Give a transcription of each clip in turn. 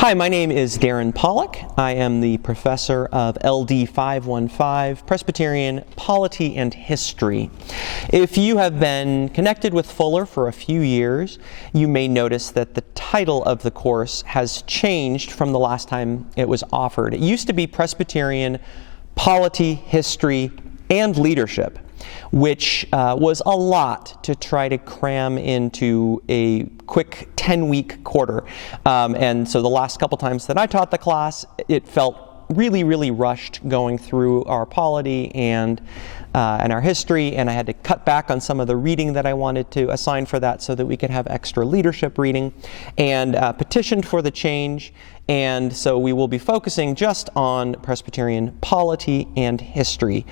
Hi, my name is Darren Pollock. I am the professor of LD515, Presbyterian Polity and History. If you have been connected with Fuller for a few years, you may notice that the title of the course has changed from the last time it was offered. It used to be Presbyterian Polity, History, and Leadership, which was a lot to try to cram into a quick 10-week quarter. And so the last couple times that I taught the class, it felt really rushed going through our polity and our history, and I had to cut back on some of the reading that I wanted to assign for that so that we could have extra leadership reading, and petitioned for the change. And so we will be focusing just on Presbyterian polity and history.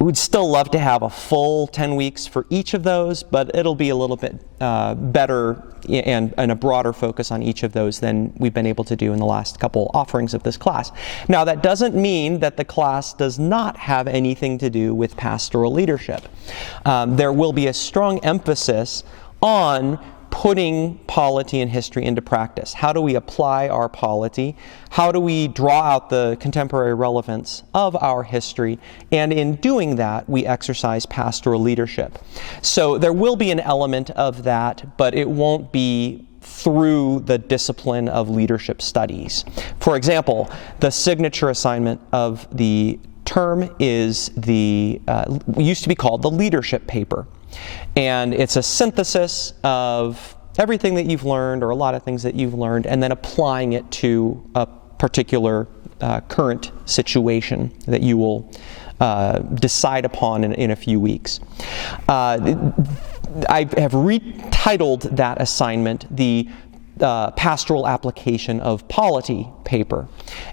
We'd still love to have a full 10 weeks for each of those, but it'll be a little bit better and a broader focus on each of those than we've been able to do in the last couple offerings of this class. Now, that doesn't mean that the class does not have anything to do with pastoral leadership. There will be a strong emphasis on putting polity and history into practice. How do we apply our polity? How do we draw out the contemporary relevance of our history? And in doing that, we exercise pastoral leadership. So there will be an element of that, but it won't be through the discipline of leadership studies. For example, the signature assignment of the term is used to be called the leadership paper. And it's a synthesis of everything that you've learned, or a lot of things that you've learned, and then applying it to a particular current situation that you will decide upon in a few weeks. I have retitled that assignment the Pastoral Application of Polity paper.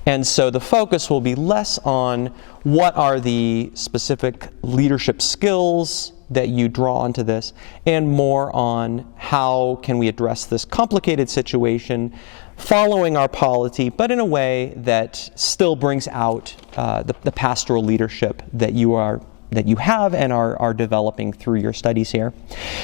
And so the focus will be less on what are the specific leadership skills that you draw onto this, and more on how can we address this complicated situation following our polity, but in a way that still brings out the pastoral leadership that you have and are developing through your studies here.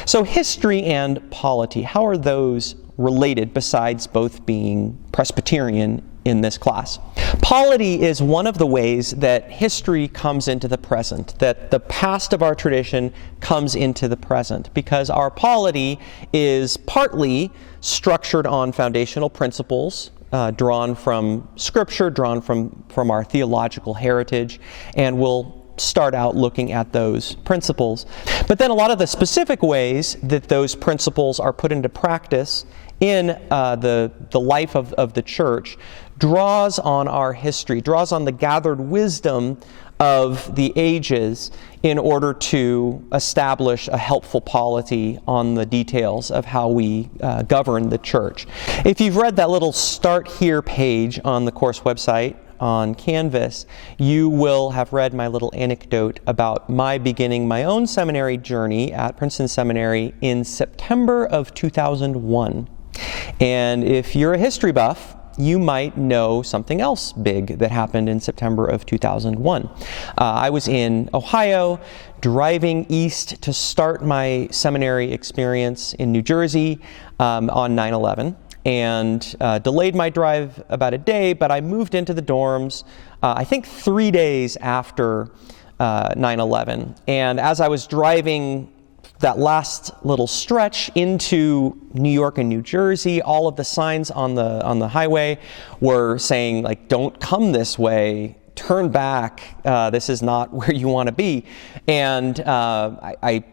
So history and polity, how are those related besides both being Presbyterian in this class? Polity is one of the ways that history comes into the present, that the past of our tradition comes into the present, because our polity is partly structured on foundational principles drawn from Scripture, drawn from our theological heritage, and we'll start out looking at those principles. But then a lot of the specific ways that those principles are put into practice in the life of the church draws on our history, draws on the gathered wisdom of the ages in order to establish a helpful polity on the details of how we govern the church. If you've read that little Start Here page on the course website on Canvas, you will have read my little anecdote about my beginning my own seminary journey at Princeton Seminary in September of 2001. And if you're a history buff, you might know something else big that happened in September of 2001. I was in Ohio, driving east to start my seminary experience in New Jersey on 9/11, and delayed my drive about a day, but I moved into the dorms, I think 3 days after 9/11. And as I was driving that last little stretch into New York and New Jersey, all of the signs on the highway were saying, like, don't come this way, turn back, this is not where you want to be. And I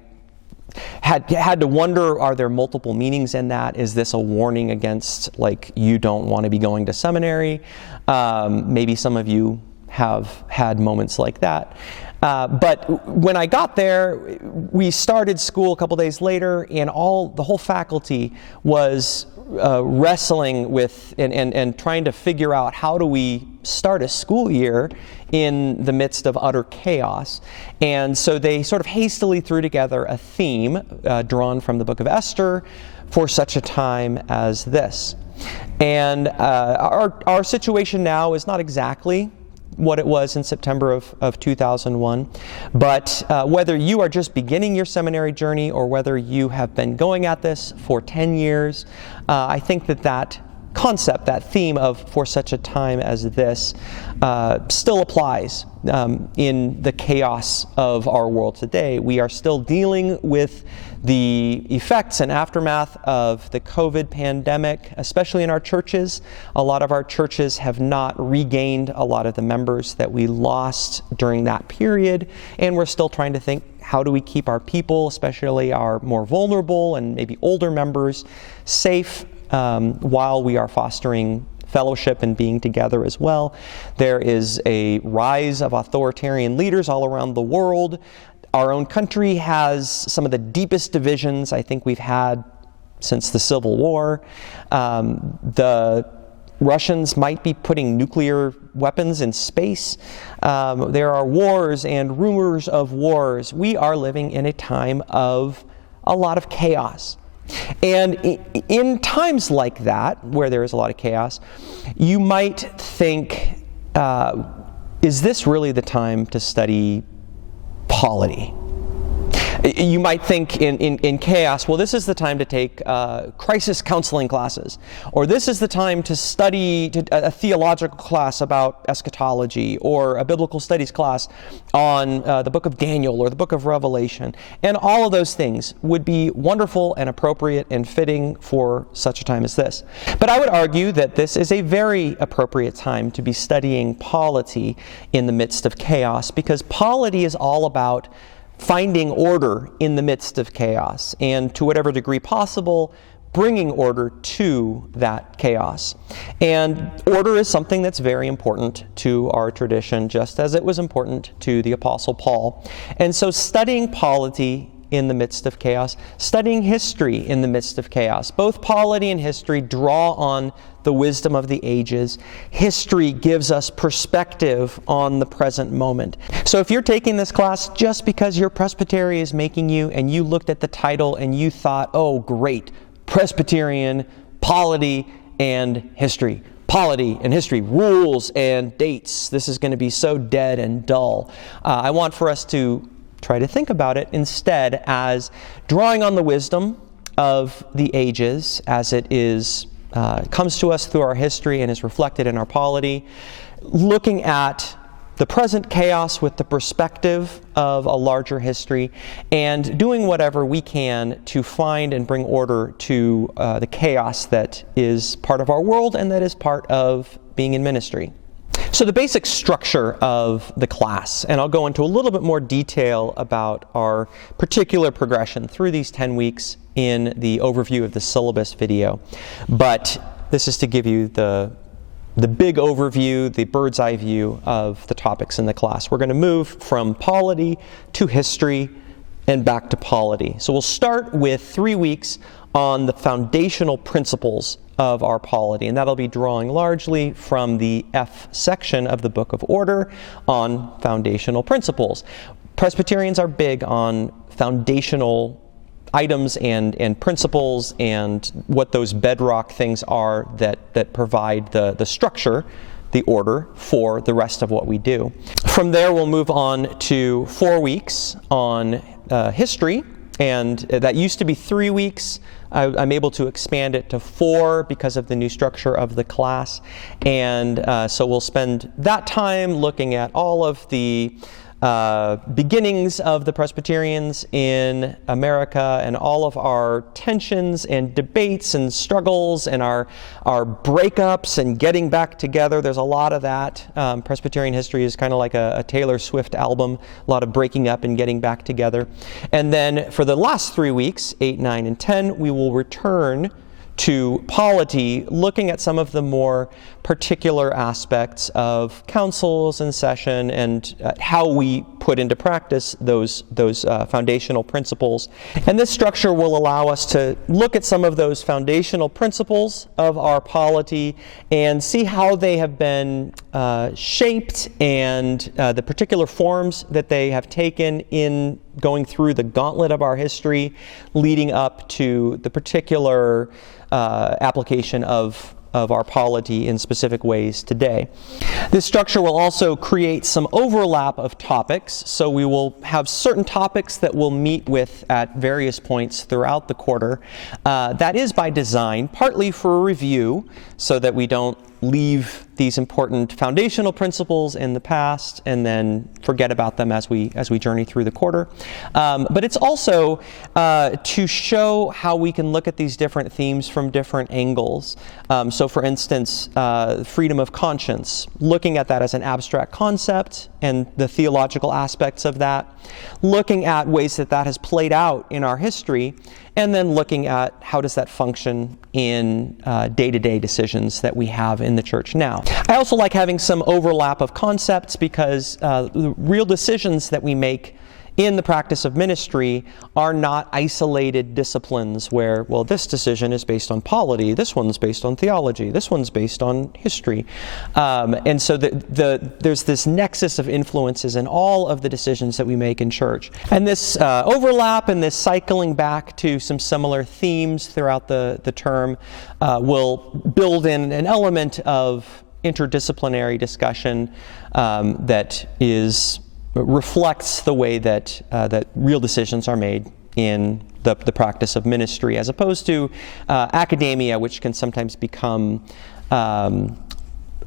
had to wonder, are there multiple meanings in that? Is this a warning against, like, you don't want to be going to seminary? Maybe some of you have had moments like that. But when I got there, we started school a couple days later, and the whole faculty was wrestling with and trying to figure out, how do we start a school year in the midst of utter chaos. And so they sort of hastily threw together a theme drawn from the book of Esther for such a time as this. And our situation now is not exactly what it was in September of 2001. But whether you are just beginning your seminary journey or whether you have been going at this for 10 years, I think that concept, that theme of for such a time as this, still applies in the chaos of our world today. We are still dealing with the effects and aftermath of the COVID pandemic, especially in our churches. A lot of our churches have not regained a lot of the members that we lost during that period, and we're still trying to think, how do we keep our people, especially our more vulnerable and maybe older members, safe while we are fostering fellowship and being together as well. There is a rise of authoritarian leaders all around the world. Our own country has some of the deepest divisions I think we've had since the Civil War. The Russians might be putting nuclear weapons in space. There are wars and rumors of wars. We are living in a time of a lot of chaos. And in times like that, where there is a lot of chaos, you might think, is this really the time to study polity? You might think in chaos, well, this is the time to take crisis counseling classes, or this is the time to study a theological class about eschatology, or a biblical studies class on the book of Daniel or the book of Revelation. And all of those things would be wonderful and appropriate and fitting for such a time as this. But I would argue that this is a very appropriate time to be studying polity in the midst of chaos, because polity is all about finding order in the midst of chaos, and to whatever degree possible, bringing order to that chaos. And order is something that's very important to our tradition, just as it was important to the Apostle Paul. And so studying polity in the midst of chaos, studying history in the midst of chaos. Both polity and history draw on the wisdom of the ages. History gives us perspective on the present moment. So if you're taking this class just because your presbytery is making you, and you looked at the title and you thought, oh great, Presbyterian, polity, and history. Polity and history, rules and dates. This is going to be so dead and dull. I want for us to try to think about it instead as drawing on the wisdom of the ages as it is comes to us through our history and is reflected in our polity, looking at the present chaos with the perspective of a larger history, and doing whatever we can to find and bring order to the chaos that is part of our world and that is part of being in ministry. So the basic structure of the class, and I'll go into a little bit more detail about our particular progression through these 10 weeks in the overview of the syllabus video, but this is to give you the big overview, the bird's eye view of the topics in the class. We're going to move from polity to history and back to polity. So we'll start with 3 weeks on the foundational principles of our polity, and that'll be drawing largely from the F section of the Book of Order on foundational principles. Presbyterians are big on foundational items and principles and what those bedrock things are that provide the structure, the order for the rest of what we do. From there, we'll move on to 4 weeks on history, and that used to be 3 weeks. I'm able to expand it to 4 because of the new structure of the class, and so we'll spend that time looking at all of the beginnings of the Presbyterians in America and all of our tensions and debates and struggles and our breakups and getting back together. There's a lot of that. Presbyterian history is kind of like a Taylor Swift album, a lot of breaking up and getting back together. And then for the last 3 weeks, 8, 9, and 10, we will return to polity, looking at some of the more particular aspects of councils and session and how we put into practice those foundational principles. And this structure will allow us to look at some of those foundational principles of our polity and see how they have been shaped and the particular forms that they have taken in going through the gauntlet of our history, leading up to the particular application of our polity in specific ways today. This structure will also create some overlap of topics, so we will have certain topics that we'll meet with at various points throughout the quarter. That is by design, partly for a review, so that we don't leave these important foundational principles in the past and then forget about them as we journey through the quarter. But it's also to show how we can look at these different themes from different angles. So for instance, freedom of conscience, looking at that as an abstract concept and the theological aspects of that, looking at ways that that has played out in our history, and then looking at how does that function in day-to-day decisions that we have in the church now. I also like having some overlap of concepts because the real decisions that we make in the practice of ministry are not isolated disciplines where, well, this decision is based on polity, this one's based on theology, this one's based on history. And so there's this nexus of influences in all of the decisions that we make in church. And this overlap and this cycling back to some similar themes throughout the term will build in an element of interdisciplinary discussion that reflects the way that real decisions are made in the practice of ministry, as opposed to academia, which can sometimes become a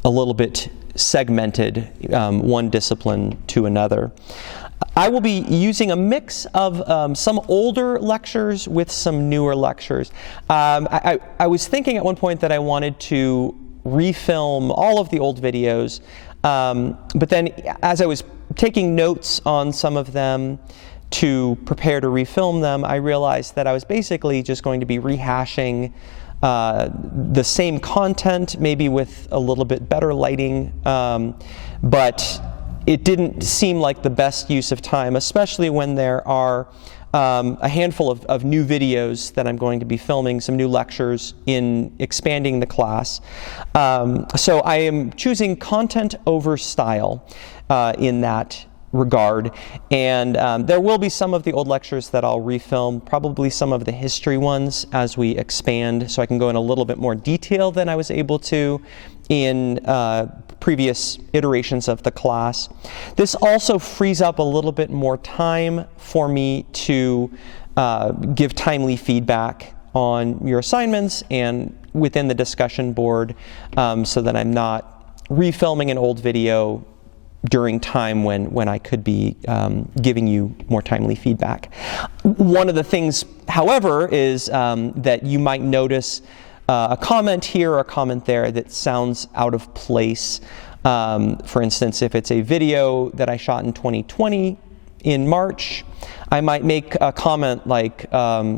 little bit segmented, one discipline to another. I will be using a mix of some older lectures with some newer lectures. I was thinking at one point that I wanted to refilm all of the old videos, but then as I was taking notes on some of them to prepare to refilm them, I realized that I was basically just going to be rehashing the same content, maybe with a little bit better lighting, but it didn't seem like the best use of time, especially when there are a handful of new videos that I'm going to be filming, some new lectures in expanding the class. So I am choosing content over style in that regard, and there will be some of the old lectures that I'll refilm, probably some of the history ones as we expand, so I can go in a little bit more detail than I was able to in previous iterations of the class. This also frees up a little bit more time for me to give timely feedback on your assignments and within the discussion board, so that I'm not refilming an old video during time when I could be giving you more timely feedback. One of the things, however, is that you might notice a comment here or a comment there that sounds out of place. For instance, if it's a video that I shot in 2020 in March, I might make a comment like,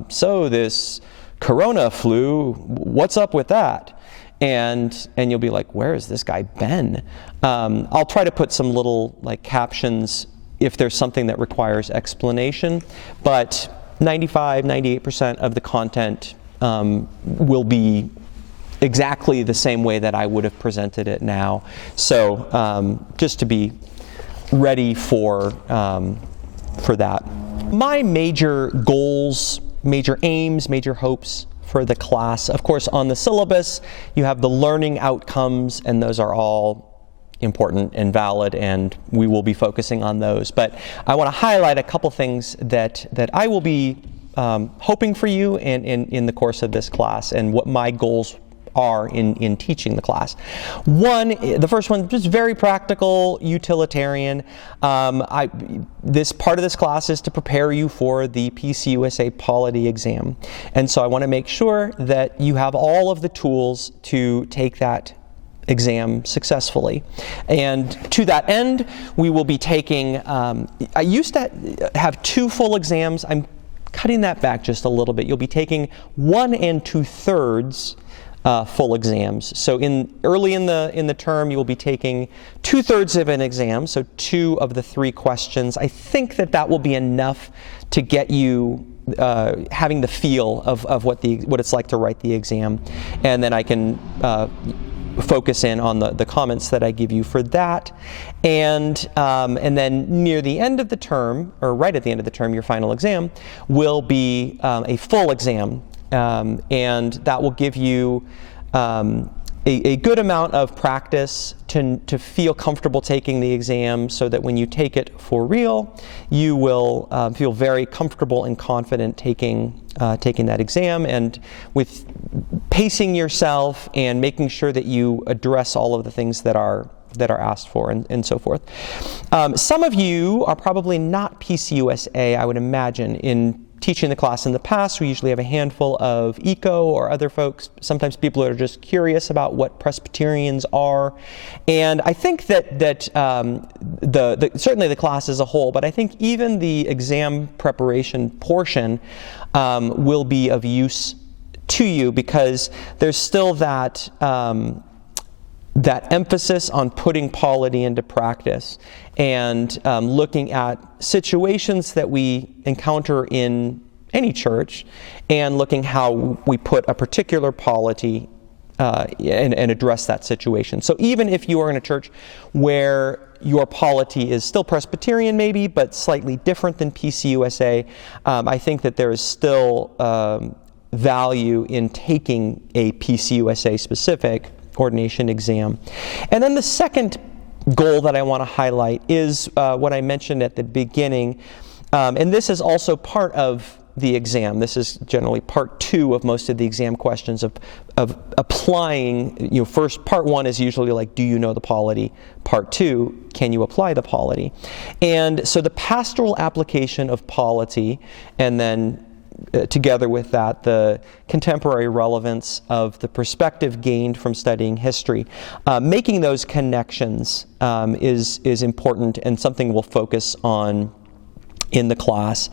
so this corona flu, what's up with that? And you'll be like, where has this guy been? I'll try to put some little captions if there's something that requires explanation, but 98% of the content will be exactly the same way that I would have presented it now. So just to be ready for that. My major goals, major aims, major hopes for the class, of course, on the syllabus, you have the learning outcomes, and those are all important and valid, and we will be focusing on those. But I want to highlight a couple things that I will be hoping for you in the course of this class, and what my goals are in teaching the class. The first one, just very practical, utilitarian. This part of this class is to prepare you for the PCUSA polity exam. And so I want to make sure that you have all of the tools to take that exam successfully. And to that end, we will be taking, I used to have 2 full exams. I'm cutting that back just a little bit. You'll be taking 1 2/3 full exams. So early in the term, you will be taking 2/3 of an exam, so 2 of the 3 questions. I think that will be enough to get you having the feel of what it's like to write the exam, and then I can focus in on the comments that I give you for that, and then near the end of the term, or right at the end of the term, your final exam will be a full exam. And that will give you a good amount of practice to feel comfortable taking the exam, so that when you take it for real, you will feel very comfortable and confident taking that exam, and with pacing yourself and making sure that you address all of the things that are asked for, and so forth. Some of you are probably not PCUSA, I would imagine. In teaching the class in the past, we usually have a handful of ECO or other folks, sometimes people that are just curious about what Presbyterians are. And I think that certainly the class as a whole, but I think even the exam preparation portion will be of use to you, because there's still that emphasis on putting polity into practice, and looking at situations that we encounter in any church, and looking how we put a particular polity and address that situation. So even if you are in a church where your polity is still Presbyterian maybe, but slightly different than PCUSA, I think that there is still value in taking a PCUSA specific ordination exam. And then the second goal that I want to highlight is what I mentioned at the beginning, and this is also part of the exam. This is generally part 2 of most of the exam questions of applying. First, part 1 is usually like, do you know the polity? Part 2, can you apply the polity? And so the pastoral application of polity, and then together with that, the contemporary relevance of the perspective gained from studying history. Making those connections is important, and something we'll focus on in the class.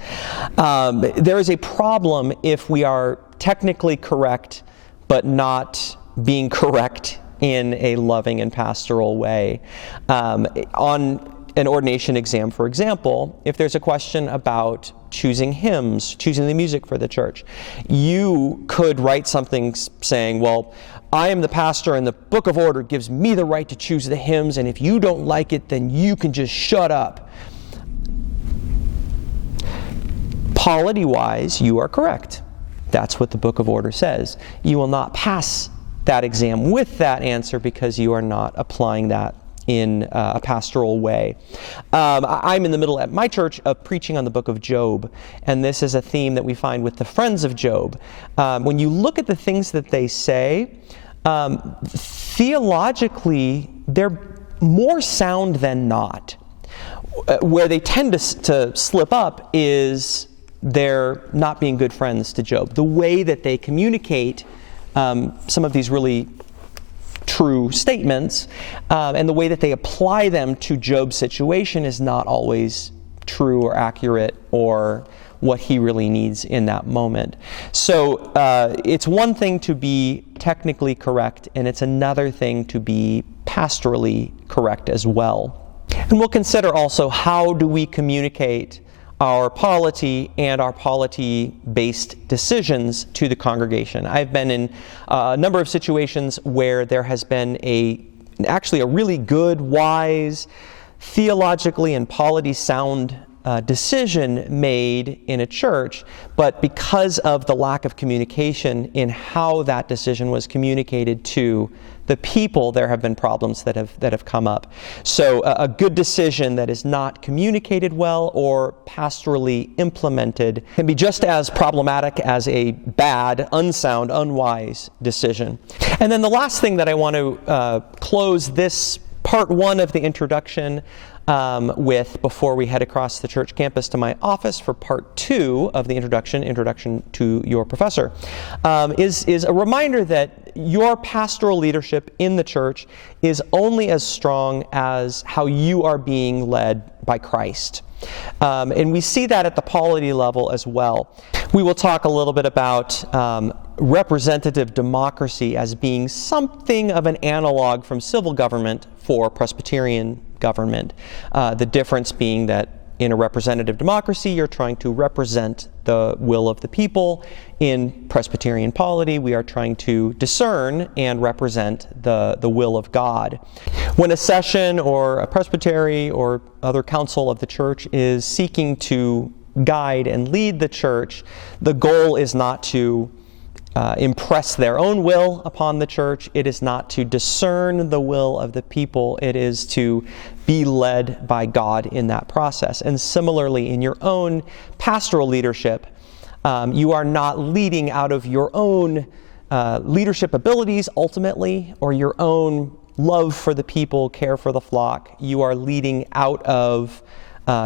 There is a problem if we are technically correct, but not being correct in a loving and pastoral way. On an ordination exam, for example, if there's a question about choosing hymns, choosing the music for the church, you could write something saying, well, I am the pastor and the Book of Order gives me the right to choose the hymns, and if you don't like it, then you can just shut up. Polity-wise, you are correct. That's what the Book of Order says. You will not pass that exam with that answer because you are not applying that in a pastoral way. I'm in the middle at my church of preaching on the book of Job, and this is a theme that we find with the Friends of Job. When you look at the things that they say, theologically, they're more sound than not. Where they tend to slip up is they're not being good friends to Job. The way that they communicate some of these really true statements, and the way that they apply them to Job's situation is not always true or accurate or what he really needs in that moment. So it's one thing to be technically correct, and it's another thing to be pastorally correct as well. And we'll consider also, how do we communicate our polity and our polity-based decisions to the congregation. I've been in a number of situations where there has been actually a really good, wise, theologically and polity-sound decision made in a church, but because of the lack of communication in how that decision was communicated to the people, there have been problems that have come up. So a good decision that is not communicated well or pastorally implemented can be just as problematic as a bad, unsound, unwise decision. And then the last thing that I want to close this part 1 of the introduction with, before we head across the church campus to my office for part 2 of the introduction to your professor, is a reminder that your pastoral leadership in the church is only as strong as how you are being led by Christ. And we see that at the polity level as well. We will talk a little bit about representative democracy as being something of an analog from civil government for Presbyterian government. The difference being that in a representative democracy, you're trying to represent the will of the people. In Presbyterian polity, we are trying to discern and represent the will of God. When a session or a presbytery or other council of the church is seeking to guide and lead the church, the goal is not to impress their own will upon the church. It is not to discern the will of the people. It is to be led by God in that process. And similarly, in your own pastoral leadership, you are not leading out of your own leadership abilities ultimately, or your own love for the people, care for the flock. You are leading out of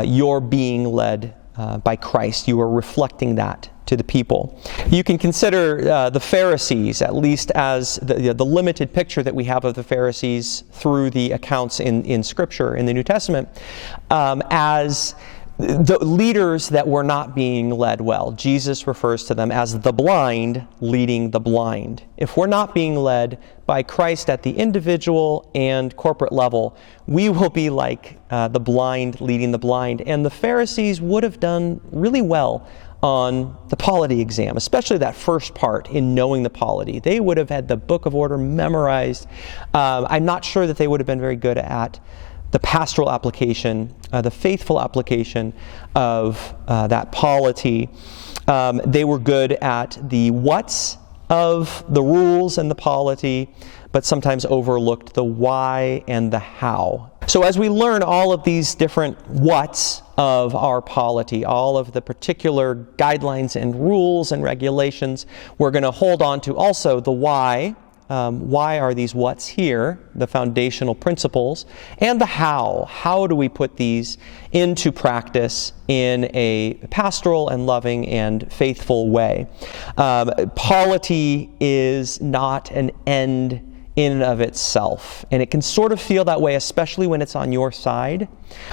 your being led by Christ. You are reflecting that to the people. You can consider the Pharisees, at least as the limited picture that we have of the Pharisees through the accounts in Scripture, in the New Testament, as the leaders that were not being led well. Jesus refers to them as the blind leading the blind. If we're not being led by Christ at the individual and corporate level, we will be like the blind leading the blind. And the Pharisees would have done really well on the polity exam, especially that first part in knowing the polity. They would have had the book of order memorized. I'm not sure that they would have been very good at the pastoral application, the faithful application of that polity. They were good at the whats of the rules and the polity, but sometimes overlooked the why and the how. So as we learn all of these different whats of our polity, all of the particular guidelines and rules and regulations, we're going to hold on to also the why. Why are these whats here, the foundational principles, and the how. How do we put these into practice in a pastoral and loving and faithful way? Polity is not an end in and of itself, and it can sort of feel that way, especially when it's on your side.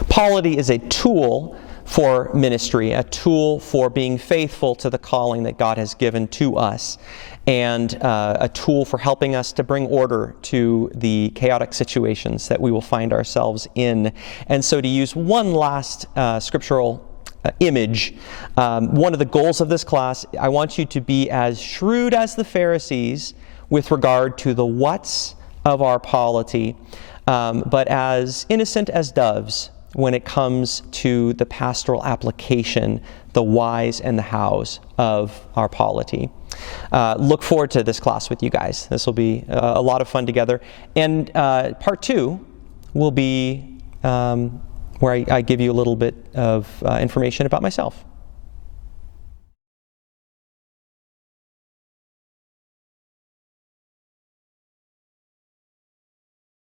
Polity is a tool for ministry, a tool for being faithful to the calling that God has given to us, and a tool for helping us to bring order to the chaotic situations that we will find ourselves in. And so, to use one last scriptural image, one of the goals of this class, I want you to be as shrewd as the Pharisees with regard to the whats of our polity, but as innocent as doves when it comes to the pastoral application, the whys and the hows of our polity. Look forward to this class with you guys. This will be a lot of fun together. And part 2 will be where I give you a little bit of information about myself.